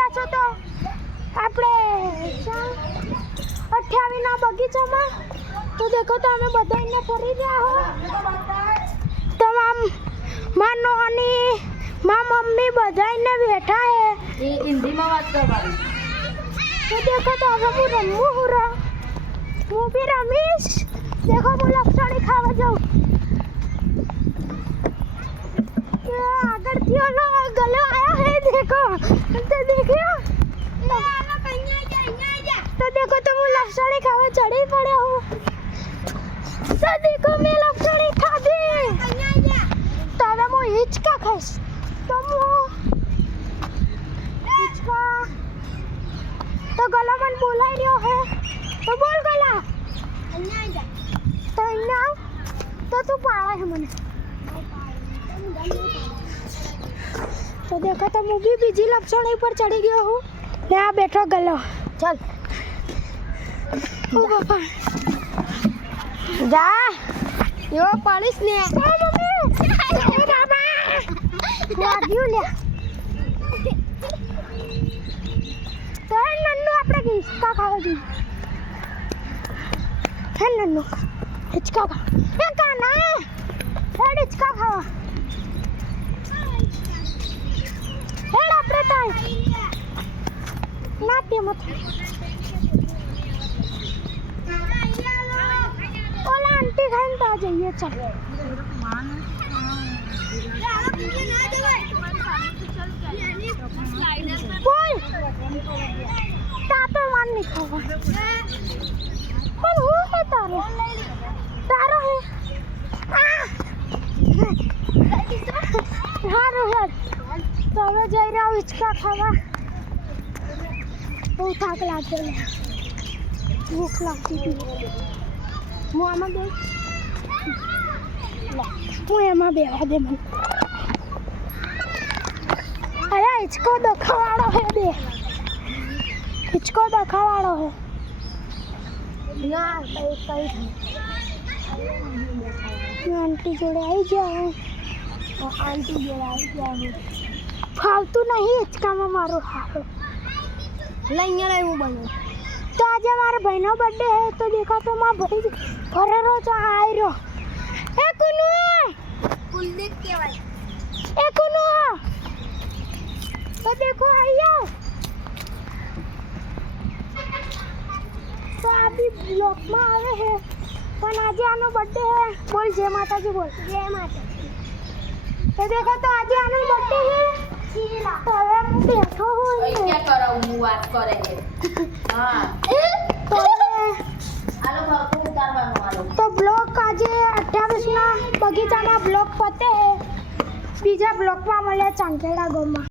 ગયા છો તો આપણે 28 ના બગીચામાં તો દેખો તો અમે બધા અહીંયા ફરી રહ્યા હો તમામ માનો અને માँ मम्मी बधाई बैठा है हिंदी में बात करवानी तो देखो तो अब હું રમવું હું भी रमीश देखो હું લપસણી ખાવા જાઉં આગળ થી ઓલો ગલો આયો है देखो तो देखियो तो देखो तो હું લપસણી ખાવા ચડી પડ્યો હું तो देखो मैं લપસણી ખાધી તો હવે હું હિચકા ખાઈશ તો હું હિચકા तो गला मन बोला रही है तो बोल गला तो अन्ना तो तू पाड़ा है मन तो देखो तो मैं भी बीजी लपसणी पर चढ़ी गयो हूँ ने आ बैठो गलो चल ओ बापा जा यो पालिस ने ओ मम्मी ओ बाबा लाग्યું લે तो नन्नू આપણે હિચકા ખાવા જોઈએ હે નન્નુ હિચકા ખા એ કાના હેડ હિચકા ખાવા હેડ આપણે તાય ના તે મત ઓલા આંટી ખાઈને તો જઈએ ચાલ બોલ तातो मान नहीं खावा पर वो है तारो तारो है हाँ रोहन तो मैं जा रहा हूँ हिचका खावा बहुत थाक लागते भूख लगती थी मुँह में दे मुँह बेवा दे मन अरे हिचको दखावाड़ो है दे हिचको दखावाड़ो है ना कई आंटी जोड़े आई जाओ आंटी जोड़े आई जाओ फालतू नहीं हिचका में मारो हारो लइया लाई वो बनो तो आज हमारे बहनों बर्थडे है तो देखा तो माँ भाई घरे रो तो आई रो ए कुनु कुलदीप के भाई ए कुनु तो देखो आइयो तो अभी ब्लॉक में आवे है पर आज आनो बर्थडे है बोल जय माता जी बोल जय माता तो देखो तो आज आनो बर्थडे है तो हम बैठो हूँ क्या कराऊं बात करेंगे हां तो आलो घर को उतारवानो आलो तो ब्लॉक आज 28 ना बगीचा में ब्लॉक पते है बीजा ब्लॉक में મળ્યા ચાંકેડા ગામમાં